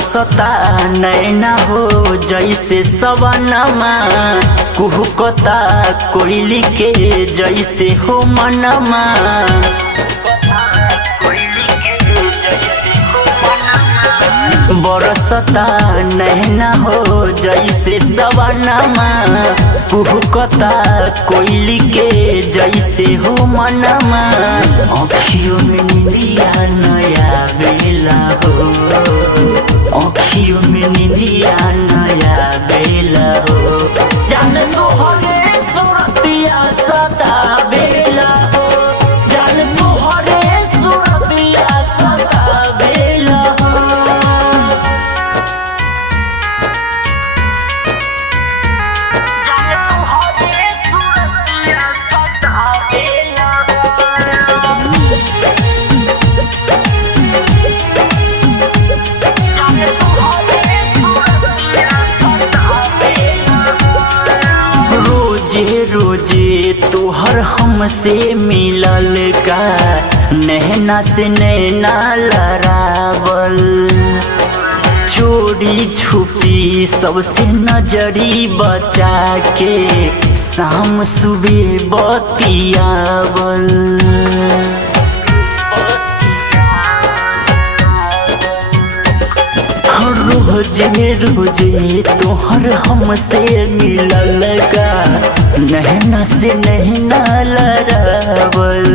बरसता नैना हो जैसे सवनमा, कुहकता कोयली के जैसे हो मनमा। बरसता नैना हो जैसे सवनमा, कुहकता कोयली के जैसे हो मनमा। अखियों में निंदिया नया बेला हो, अखियों में निंदिया नया बेला हो। जान तोहरे सूरतिया सदा बेला हो, जान तोहरे सूरतिया सदा बेला हो। जान तोहरे सूरतिया सदा बेला रोजे तोहर हमसे मिलल का, नैना से नैना लड़ावल। चोरी छुपी सबसे नजरी बचा के, शाम सुबह बतियावल। रोजे रोजे तोहर हमसे मिलल का, नैना से नैना लड़ावल।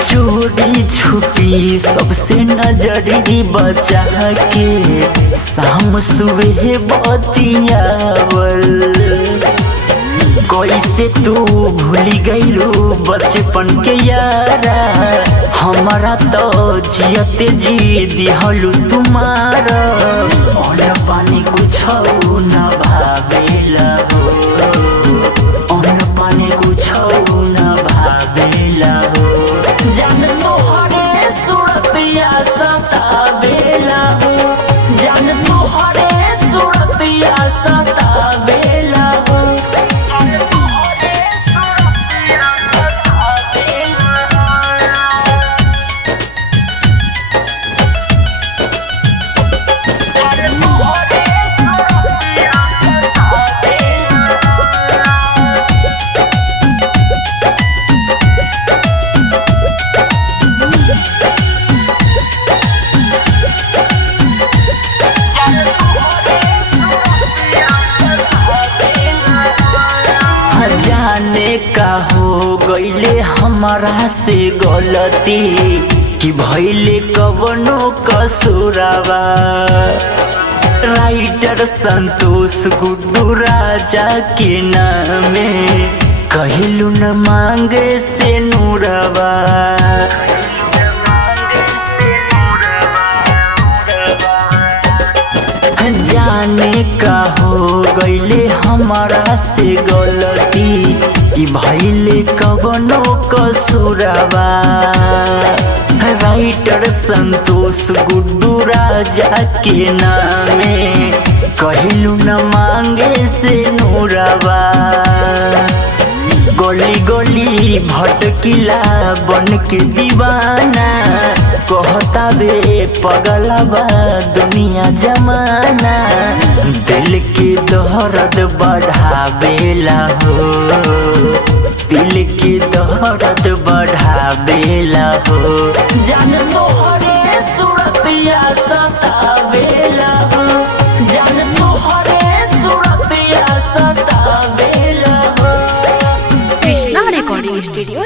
चोरी छुपी सबसे नजरी बचा के, शाम सुबह बतियावल। कैसे तू भूली गईलू बचपन के यारा, हमारा तो जियते जी दिहलू तुम्हारा। और पानी कुछ न भावेला हो, और पानी कुछ न भावेला हो। जान तोहरे सूरतिया सतावेला हो, जान तोहरे सूरतिया सतावेला हो। जाने का हो गईले हमारा से गलती, कि भइले कवनो कसूरावा। राइटर संतोष गुड्डू राजा के नामे, कहलू न मांगे से नूरवा। जाने का हो गईले हमारा से गलती, कि भइले कवनो कसूरावा। राइटर संतोष गुड्डू राजा के नामे, कहलू न मांगे से नूरवा। गली गली भटकिला बन के दीवाना, कहता बे पगलबा दुनिया जमाना। दिल के दर्द बढ़ावेला हो, दिल के दर्द बढ़ावेला हो। जान तोहरे सूरतिया सतावेला हो, जान तोहरे सूरतिया सतावेला हो। Krishna recording studio